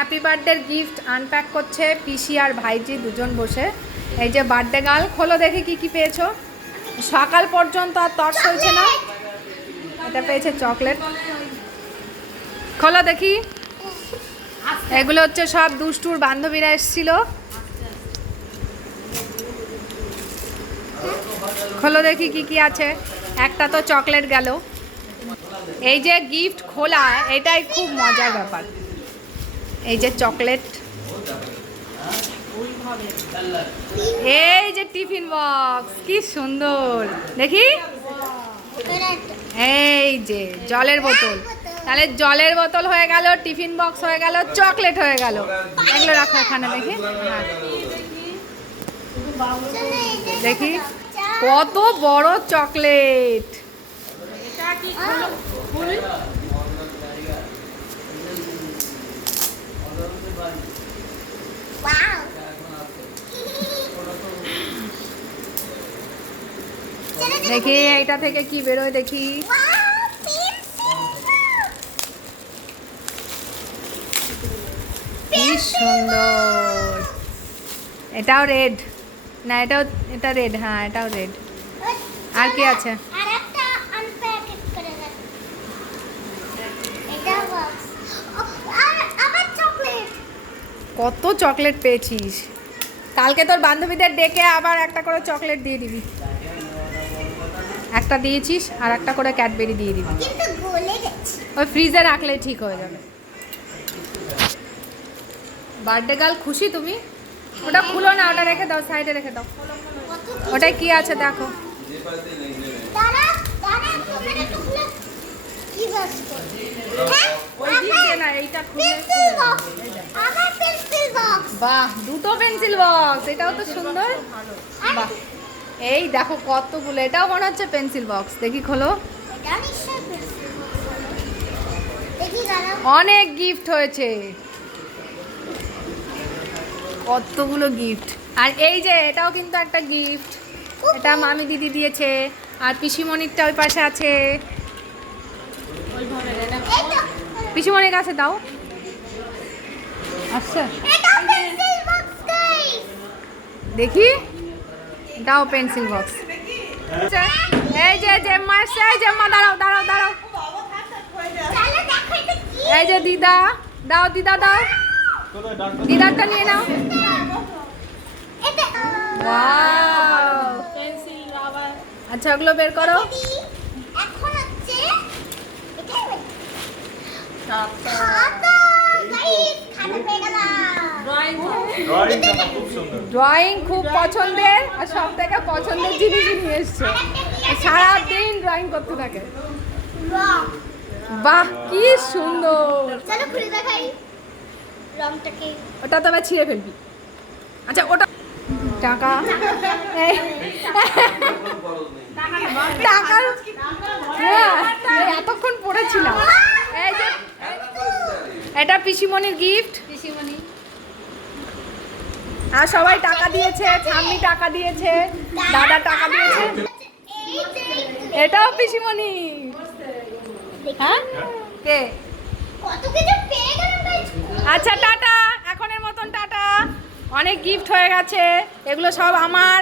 Happy বার্থডের gift unpack করছে পিসি আর ভাইজি দুজন বসে। এই যে বার্থডে গার্ল, খোলো দেখি কি কি পেয়েছো। সকাল পর্যন্ত আর তর্স হয়েছে না। এটা পেয়েছে চকলেট, খোলো দেখি। এগুলো হচ্ছে সব দুষ্টুর বান্ধবীরা এসেছিল। খোলো দেখি কি কি আছে। একটা তো চকলেট গেল। এই যে গিফট খোলা, এটাই খুব মজার ব্যাপার। এই যে চকলেট, এই যে টিফিন বক্স, কি সুন্দর দেখি। এই যে জলের বোতল, তাহলে জলের বোতল হয়ে গেল, টিফিন বক্স হয়ে গেল, চকলেট হয়ে গেল। এগুলো রাখো এখানে দেখি। দেখি কত বড় চকলেট। দেখি এইটা থেকে কি বেরোয় দেখি। কি সুন্দর। এটাও রেড না, এটা রেড। হ্যাঁ এটাও রেড। আর কি আছে? কত চকলেট পেয়েছিস। কালকে তোর বান্ধবীদের ডেকে আবার একটা করে চকলেট দিয়ে দিবি। একটা দিয়েছিস আর একটা করে ক্যাডবেরি দিয়ে দিবি। ওই ফ্রিজে রাখলে ঠিক হয়ে যাবে। বার্থডে গার্ল খুশি তুমি? ওটা খুলো না, ওটা রেখে দাও, সাইডে রেখে দাও। ওটাই কি আছে দেখো। বাহ, দুটো পেন্সিল বক্স, এটাও তো সুন্দর। বাহ, এই দেখো কতগুলো। এটাও মনে হচ্ছে পেন্সিল বক্স। দেখি খোলো। অনেক গিফট হয়েছে, কতগুলো গিফট। আর এই যে এটাও কিন্তু একটা গিফট। এটা মামি দিদি দিয়েছে। আর পিসিমণিরটা ওই পাশে আছে। পিসিমণির কাছে দাও। আচ্ছা দেখি, দাও পেন্সিল বক্স। এই যে জেম্মা এসছে, এই জেম্মা দাঁড়াও দাঁড়াও দাঁড়াও। এই যে দিদা, দাও দিদা দাও, দিদারটা নিয়ে নাও। আচ্ছা ওগুলো বের করো। ড্রয়িং খুব পছন্দের, আর সব থেকে পছন্দের জিনিস নিয়ে এসছে। সারাদিন ড্রয়িং করতে থাকে। বাহ কি সুন্দর। ওটা তো আবার ছিঁড়ে ফেলবি। আচ্ছা ওটা টাকা, টাকার এতক্ষণ পড়েছিলাম। এই যে এটা পিসিমণির গিফট। পিসিমণি আর সবাই টাকা দিয়েছে, ঠাম্মি টাকা দিয়েছে, দাদা টাকা দিয়েছে। এটাও পিসিমণি। হ্যাঁ কে? আচ্ছা টাটা, এখনের মতন টাটা। অনেক গিফট হয়ে গেছে, এগুলো সব আমার।